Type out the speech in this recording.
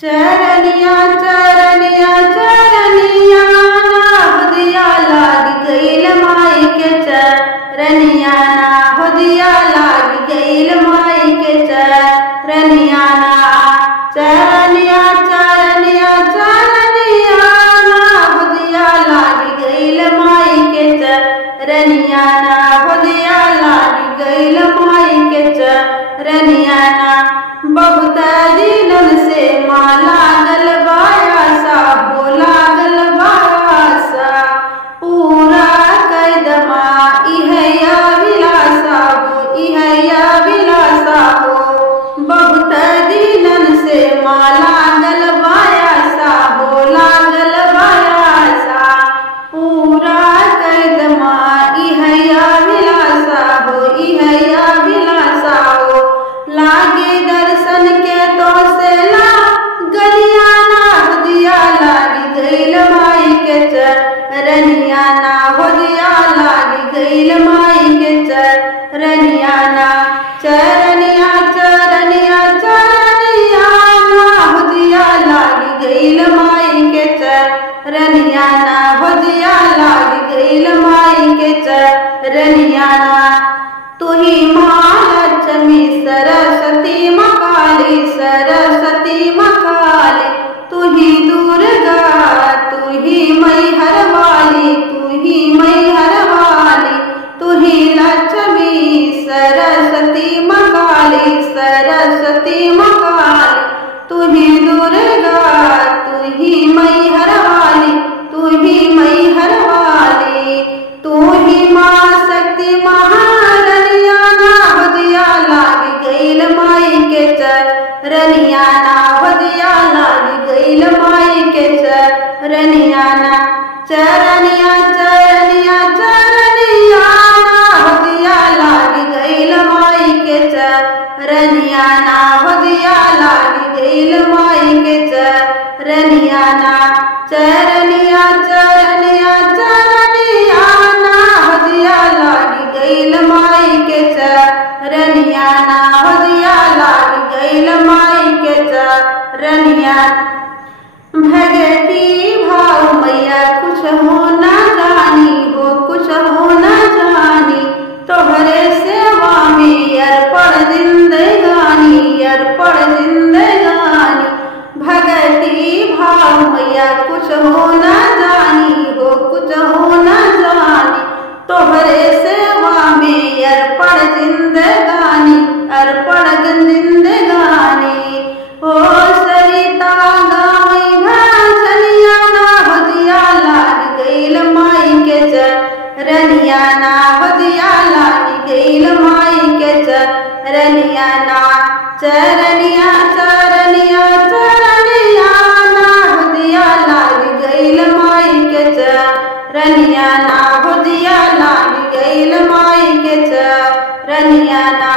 चरनिया चरनिया चरनिया ना हुदिया लाग गईल माई के चरनिया ना हुदिया लाग गईल माई के चरनिया ना चरनिया चरनिया चरनिया ना हुदिया लाग गईल माई के चरनिया ना हुदिया लाग गईल माई के चरनिया ना बहुत दिनन से माला गलबाया सा बोला गलबाया सा पूरा कैदमा इहया विलासा हो इहया विलासा हो बहुत दिनन से माला गलबाया सा बोला गलबाया सा पूरा कैदमा इहया विलासा हो इहया विलासा हो लागे दर्शन के तो से ला गलिया ना हुदिया लागी गईल माई के चरनिया ना हुदिया लागी गईल माई के चरनिया ना चरनिया चरनिया चरनिया ना हुदिया लागी गईल माई के चरनिया ना हुदिया लागी गईल माई के चरनिया ना तुही महालक्ष्मी सरस्वती मकाली सरस्वती मकाली तुही दुर्गा तुही मैहर वाली तुही मैहर वाली तुही लक्ष्मी सरस्वती मकाली सरस्वती मकाली तुही दुर्गा तुही मैहर वाली तुही मैहर वाली तुही माँ शक्ति महारनिया ना हुदिया लागी गईल माई के चरनिया ना हुदिया लागी गईल माई के चरनिया ना चरनिया चरनिया चरनिया ना हुदिया लागी गईल माई के चरनिया ना हुदिया लागी गईल माई के चरनिया ना चरनिया चरनिया चरनिया ना हुदिया लागी गईल माई के चरनिया ना हुदिया लागी गईल माई के चरनिया भगती भाव मैया कुछ हो ना जानी हो कुछ हो ना जानी तोहरे सेवा में अर्पण जिंदगानी अर्पण जिंदगानी भगती भाव मैया कुछ हो ना जानी हो कुछ हो ना जानी तोहरे सेवा में अर्पण जिंदगानी अर्पण जिंदगानी ओ सरिता गावई भजनिया ना हुदिया लाग गईल माई के चरनिया ना हुदिया लाग गईल माई के चरनिया ना चरनिया चरनिया चरनिया ना हुदिया लाग गईल माई के चरनिया ना हुदिया लाग गईल माई के चरनिया ना